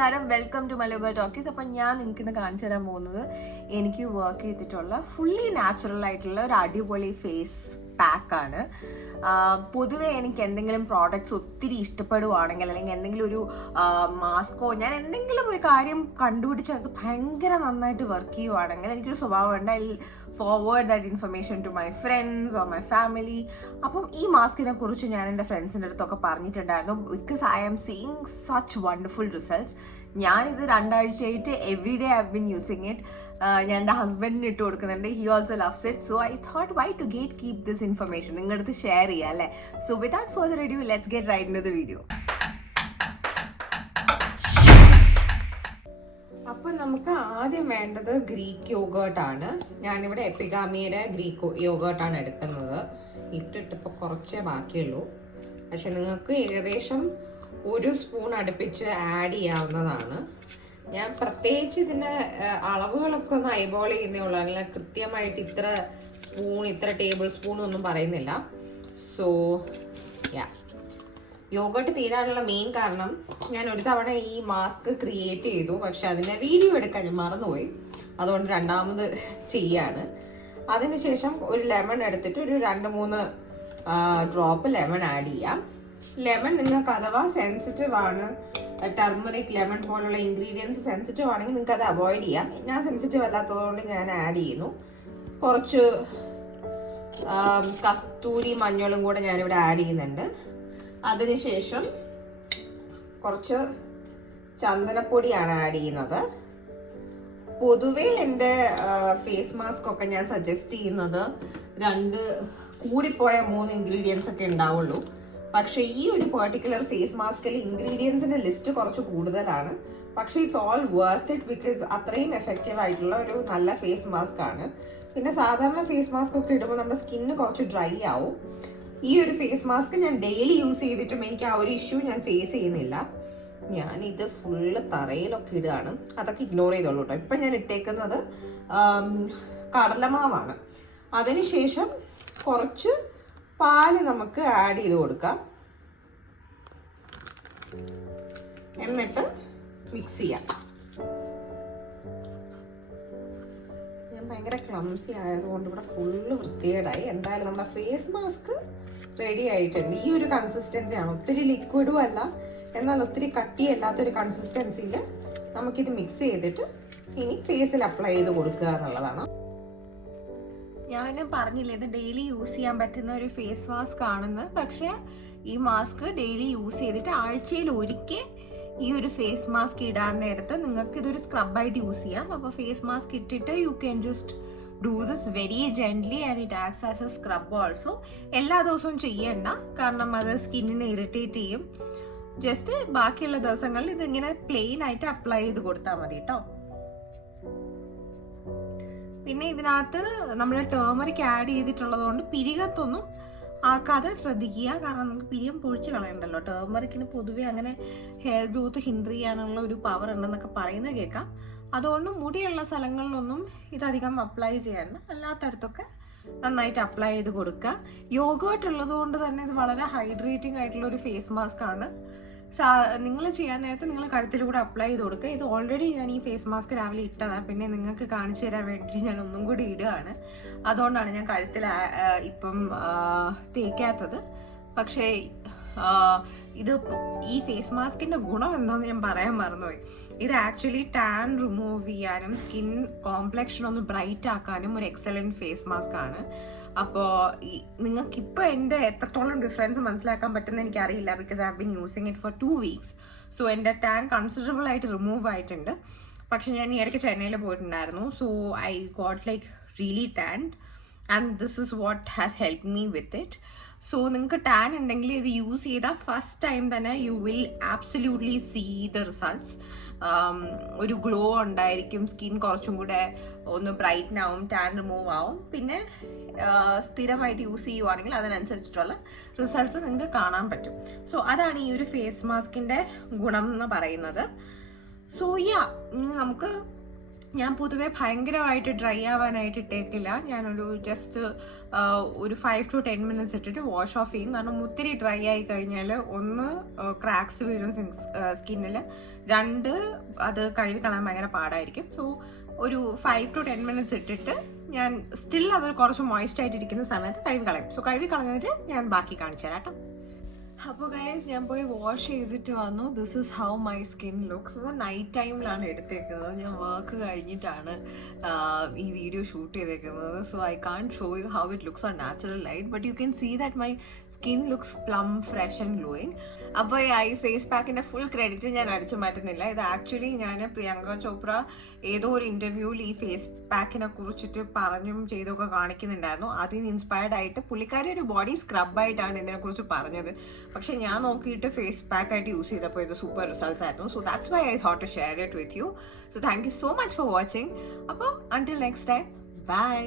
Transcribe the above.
നമസ്കാരം, welcome to Malayalam talkies. അപ്പം ഞാൻ നിങ്ങൾക്ക് ഇന്ന് കാണിച്ചു തരാൻ പോകുന്നത് എനിക്ക് വർക്ക് ചെയ്തിട്ടുള്ള ഫുള്ളി നാച്ചുറൽ ആയിട്ടുള്ള ഒരു അടിപൊളി ഫേസ് പാക്കാണ്. പൊതുവെ എനിക്ക് എന്തെങ്കിലും പ്രോഡക്ട്സ് ഒത്തിരി ഇഷ്ടപ്പെടുവാണെങ്കിൽ അല്ലെങ്കിൽ എന്തെങ്കിലും ഒരു മാസ്കോ ഞാൻ എന്തെങ്കിലും ഒരു കാര്യം കണ്ടുപിടിച്ച് അത് ഭയങ്കര നന്നായിട്ട് വർക്ക് ചെയ്യുവാണെങ്കിൽ എനിക്കൊരു സ്വഭാവമുണ്ട്, I forward that information to my friends or my family. അപ്പം ഈ മാസ്കിനെ കുറിച്ച് ഞാൻ എൻ്റെ ഫ്രണ്ട്സിൻ്റെ അടുത്തൊക്കെ പറഞ്ഞിട്ടുണ്ടായിരുന്നു, because I am seeing such wonderful results. ഞാനിത് 2 ആഴ്ചയായിട്ട് every day I have been using it. ഞാൻ എൻ്റെ ഹസ്ബൻഡിന് ഇട്ട് കൊടുക്കുന്നുണ്ട്, he also loves it. So I thought why to keep this information നിങ്ങളുടെ അടുത്ത് ഷെയർ ചെയ്യാം അല്ലേ. So without further adieu let's get right into the video. അപ്പം നമുക്ക് ആദ്യം വേണ്ടത് ഗ്രീക്ക് യോഗേർട്ടാണ്. ഞാനിവിടെ എപ്പിഗാമിയുടെ ഗ്രീക്ക് യോഗേർട്ടാണ് എടുക്കുന്നത്. ഇട്ടിട്ടിപ്പോൾ കുറച്ചേ ബാക്കിയുള്ളൂ, പക്ഷെ നിങ്ങൾക്ക് ഏകദേശം 1 സ്പൂൺ അടുപ്പിച്ച് ആഡ് ചെയ്യാവുന്നതാണ്. ഞാൻ പ്രത്യേകിച്ച് ഇതിൻ്റെ അളവുകളൊക്കെ ഒന്ന് ഐബോൾ ചെയ്യുന്നേ ഉള്ളൂ, അല്ലെങ്കിൽ കൃത്യമായിട്ട് ഇത്ര ടേബിൾ സ്പൂൺ ഒന്നും പറയുന്നില്ല. സോ യോഗട്ട് തീരാനുള്ള മെയിൻ കാരണം ഞാൻ ഒരു തവണ ഈ മാസ്ക് ക്രിയേറ്റ് ചെയ്തു, പക്ഷെ അതിൻ്റെ വീഡിയോ എടുക്കാൻ ഞാൻ മറന്നുപോയി. അതുകൊണ്ട് രണ്ടാമത് ചെയ്യാണ്. അതിനുശേഷം ഒരു ലെമൺ എടുത്തിട്ട് ഒരു 2-3 ഡ്രോപ്പ് ലെമൺ ആഡ് ചെയ്യാം. ലെമൺ നിങ്ങൾക്ക് അഥവാ സെൻസിറ്റീവ് ആണ്, ടർമറിക് ലെമൺ പോലുള്ള ഇൻഗ്രീഡിയൻസ് സെൻസിറ്റീവ് ആണെങ്കിൽ നിങ്ങൾക്ക് അത് അവോയ്ഡ് ചെയ്യാം. ഞാൻ സെൻസിറ്റീവ് അല്ലാത്തതുകൊണ്ട് ഞാൻ ആഡ് ചെയ്യുന്നു. കുറച്ച് കസ്തൂരി മഞ്ഞളും കൂടെ ഞാനിവിടെ ആഡ് ചെയ്യുന്നുണ്ട്. അതിനുശേഷം കുറച്ച് ചന്ദനപ്പൊടിയാണ് ആഡ് ചെയ്യുന്നത്. പൊതുവേ എൻ്റെ ഫേസ് മാസ്ക് ഒക്കെ ഞാൻ സജസ്റ്റ് ചെയ്യുന്നത് 2 കൂടിപ്പോയ 3 ഇൻഗ്രീഡിയൻസ് ഒക്കെ ഉണ്ടാവുള്ളൂ. പക്ഷെ ഈ ഒരു പെർട്ടിക്കുലർ ഫേസ് മാസ്കിൽ ഇൻഗ്രീഡിയൻസിന്റെ ലിസ്റ്റ് കുറച്ച് കൂടുതലാണ്. പക്ഷെ it's all worth it, because അത്രയും എഫക്റ്റീവ് ആയിട്ടുള്ള ഒരു നല്ല ഫേസ് മാസ്ക് ആണ്. പിന്നെ സാധാരണ ഫേസ് മാസ്ക് ഒക്കെ ഇടുമ്പോൾ നമ്മുടെ സ്കിന്ന് കുറച്ച് ഡ്രൈ ആവും. ഈ ഒരു ഫേസ് മാസ്ക് ഞാൻ ഡെയിലി യൂസ് ചെയ്തിട്ടും എനിക്ക് ആ ഒരു ഇഷ്യൂ ഞാൻ ഫേസ് ചെയ്യുന്നില്ല. ഞാനിത് ഫുള്ള് തറയിലൊക്കെ ഇടുകയാണ്, അതൊക്കെ ഇഗ്നോർ ചെയ്തോളൂ കേട്ടോ. ഇപ്പം ഞാൻ ഇട്ടേക്കുന്നത് കടലമാവാണ്. അതിനുശേഷം കുറച്ച് പാല് നമുക്ക് ആഡ് ചെയ്ത് കൊടുക്കാം, എന്നിട്ട് മിക്സ് ചെയ്യാം. ഞാൻ ഭയങ്കര ക്ലംസി ആയതുകൊണ്ട് ഇവിടെ ഫുള്ള് വൃത്തികേടായി. എന്തായാലും നമ്മുടെ ഫേസ് മാസ്ക് റെഡി ആയിട്ടുണ്ട്. ഈ ഒരു കൺസിസ്റ്റൻസിയാണ്, ഒത്തിരി ലിക്വിഡും അല്ല എന്നാൽ ഒത്തിരി കട്ടിയല്ലാത്തൊരു കൺസിസ്റ്റൻസിയിൽ നമുക്കിത് മിക്സ് ചെയ്തിട്ട് ഇനി ഫേസിൽ അപ്ലൈ ചെയ്ത് കൊടുക്കുക എന്നുള്ളതാണ്. ഞാൻ പറഞ്ഞില്ലേ, ഇത് ഡെയിലി യൂസ് ചെയ്യാൻ പറ്റുന്ന ഒരു ഫേസ് മാസ്ക് ആണെന്ന്. പക്ഷെ ഈ മാസ്ക് ഡെയിലി യൂസ് ചെയ്തിട്ട് ആഴ്ചയിൽ ഒരിക്കൽ ഈ ഒരു ഫേസ് മാസ്ക് ഇടാൻ നേരത്ത് നിങ്ങൾക്ക് ഇതൊരു സ്ക്രബായിട്ട് യൂസ് ചെയ്യാം. അപ്പോൾ ഫേസ് മാസ്ക് ഇട്ടിട്ട് you can just do this very gently and it acts as A scrub also. എല്ലാ ദിവസവും ചെയ്യണ്ട, കാരണം അത് സ്കിന്നിനെ ഇറിറ്റേറ്റ് ചെയ്യും. ജസ്റ്റ് ബാക്കിയുള്ള ദിവസങ്ങളിൽ ഇതിങ്ങനെ പ്ലെയിൻ ആയിട്ട് അപ്ലൈ ചെയ്ത് കൊടുത്താൽ മതി കേട്ടോ. പിന്നെ ഇതിനകത്ത് നമ്മൾ ടേമറിക് ആഡ് ചെയ്തിട്ടുള്ളത് കൊണ്ട് പിരികത്തൊന്നും ആക്കാതെ ശ്രദ്ധിക്കുക, കാരണം നമുക്ക് പിരിയം പൊഴിച്ച് കളയണ്ടല്ലോ. ടേമറിക്കിന് പൊതുവെ അങ്ങനെ ഹെയർ ഗ്രോത്ത് ഹിൻഡർ ചെയ്യാനുള്ള ഒരു പവർ ഉണ്ടെന്നൊക്കെ പറയുന്നത് കേൾക്കാം. അതുകൊണ്ട് മുടിയുള്ള സ്ഥലങ്ങളിലൊന്നും ഇതധികം അപ്ലൈ ചെയ്യണ്ട, അല്ലാത്തടത്തൊക്കെ നന്നായിട്ട് അപ്ലൈ ചെയ്ത് കൊടുക്കുക. യോഗേർട്ട് ഉള്ളത് കൊണ്ട് തന്നെ ഇത് വളരെ ഹൈഡ്രേറ്റിംഗ് ആയിട്ടുള്ള ഒരു ഫേസ് മാസ്ക് ആണ്. നിങ്ങൾ ചെയ്യാൻ നേരത്തെ നിങ്ങൾ കഴുത്തിലൂടെ അപ്ലൈ ചെയ്ത് കൊടുക്കുക. ഇത് ഓൾറെഡി ഞാൻ ഈ ഫേസ് മാസ്ക് രാവിലെ ഇട്ടതാണ്, പിന്നെ നിങ്ങൾക്ക് കാണിച്ചു തരാൻ വേണ്ടി ഞാൻ ഒന്നും കൂടി ഇടുകയാണ്. അതുകൊണ്ടാണ് ഞാൻ കഴുത്തിൽ ഇപ്പം തേക്കാത്തത്. പക്ഷേ ഈ ഫേസ് മാസ്കിന്റെ ഗുണം എന്താണെന്ന് ഞാൻ പറയാൻ മറന്നുപോയി. ഇത് ആക്ച്വലി ടാൻ റിമൂവ് ചെയ്യാനും സ്കിൻ കോംപ്ലക്ഷൻ ഒന്ന് ബ്രൈറ്റ് ആക്കാനും ഒരു എക്സലന്റ് ഫേസ് മാസ്ക് ആണ്. അപ്പോൾ നിങ്ങൾക്ക് ഇപ്പോൾ എൻ്റെ എത്രത്തോളം ഡിഫറൻസ് മനസ്സിലാക്കാൻ പറ്റുന്ന എനിക്കറിയില്ല, because I have been using it for 2 weeks. So എൻ്റെ ടാൻ കൺസിഡറബിൾ ആയിട്ട് റിമൂവ് ആയിട്ടുണ്ട്. പക്ഷെ ഞാൻ ഈ ഇടയ്ക്ക് ചെന്നൈയിൽ പോയിട്ടുണ്ടായിരുന്നു. So I got like really tanned and this is what has help me with it. So നിങ്ങൾക്ക് ടാൻ ഉണ്ടെങ്കിൽ ഇത് യൂസ് ചെയ്താൽ ഫസ്റ്റ് ടൈം തന്നെ you will absolutely see the results. ഒരു ഗ്ലോ ഉണ്ടായിരിക്കും, സ്കിൻ കുറച്ചും കൂടെ ഒന്ന് ബ്രൈറ്റൻ ആവും, ടാൻ റിമൂവ് ആവും. പിന്നെ സ്ഥിരമായിട്ട് യൂസ് ചെയ്യുവാണെങ്കിൽ അതിനനുസരിച്ചിട്ടുള്ള റിസൾട്ട്സ് നിങ്ങൾക്ക് കാണാൻ പറ്റും. സോ അതാണ് ഈ ഒരു ഫേസ് മാസ്കിന്റെ ഗുണം എന്ന് പറയുന്നത്. സോ നമുക്ക് ഞാൻ പൊതുവെ ഭയങ്കരമായിട്ട് ഡ്രൈ ആവാനായിട്ട് ഇട്ടേക്കില്ല. ഞാനൊരു ജസ്റ്റ് ഒരു 5 to 10 മിനിറ്റ്സ് ഇട്ടിട്ട് വാഷ് ഓഫ് ചെയ്യും. കാരണം ഒത്തിരി ഡ്രൈ ആയി കഴിഞ്ഞാൽ ഒന്ന് ക്രാക്സ് വീഴും സ്കിന്നിൽ, രണ്ട് അത് കഴുകി കളയാൻ ഭയങ്കര പാടായിരിക്കും. സോ ഒരു 5 to 10 മിനിറ്റ്സ് ഇട്ടിട്ട് ഞാൻ സ്റ്റിൽ അത് കുറച്ച് മോയ്സ്റ്റ് ആയിട്ടിരിക്കുന്ന സമയത്ത് കഴുകി കളയും. സോ കഴുകി കളഞ്ഞിട്ട് ഞാൻ ബാക്കി കാണിച്ചു തരാം കേട്ടോ. അപ്പോൾ ഗൈസ് ഞാൻ പോയി വാഷ് ചെയ്തിട്ട് വന്നു. This is how my skin looks. ഇത് നൈറ്റ് ടൈമിലാണ് എടുത്തേക്കുന്നത്. ഞാൻ വർക്ക് കഴിഞ്ഞിട്ടാണ് ഈ വീഡിയോ ഷൂട്ട് ചെയ്തേക്കുന്നത്. So I can show you how it looks on natural light, but you can see that my skin looks plum fresh and glowing. അപ്പോൾ ഈ face പാക്കിൻ്റെ full credit ഞാൻ അടിച്ചു മാറ്റുന്നില്ല. ഇത് ആക്ച്വലി ഞാൻ പ്രിയങ്ക ചോപ്ര ഏതോ ഒരു ഇൻ്റർവ്യൂവിൽ ഈ ഫേസ് പാക്കിനെ കുറിച്ചിട്ട് പറഞ്ഞും ചെയ്തൊക്കെ കാണിക്കുന്നുണ്ടായിരുന്നു. അതിന് ഇൻസ്പയർഡ് ആയിട്ട് പുള്ളിക്കാരി ഒരു ബോഡി സ്ക്രബായിട്ടാണ് ഇതിനെക്കുറിച്ച് പറഞ്ഞത്. പക്ഷെ ഞാൻ നോക്കിയിട്ട് ഫേസ് പാക്ക് ആയിട്ട് യൂസ് ചെയ്തപ്പോൾ ഇത് സൂപ്പർ റിസൾട്ട്സ് ആയിരുന്നു. So that's why I thought to share it with you. So thank you so much for watching. അപ്പോൾ അൺടിൽ നെക്സ്റ്റ് ടൈം, ബൈ.